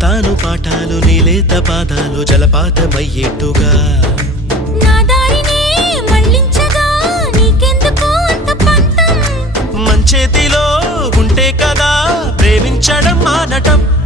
చెబుతాను పాఠాలు నీలేత పాదాలు జలపాతమయ్యేట్టుగా నా దారినే మళ్ళించగా నీకెందుకు అంత పంతం మంచేతిలో ఉంటే కదా ప్రేమించడం మానటం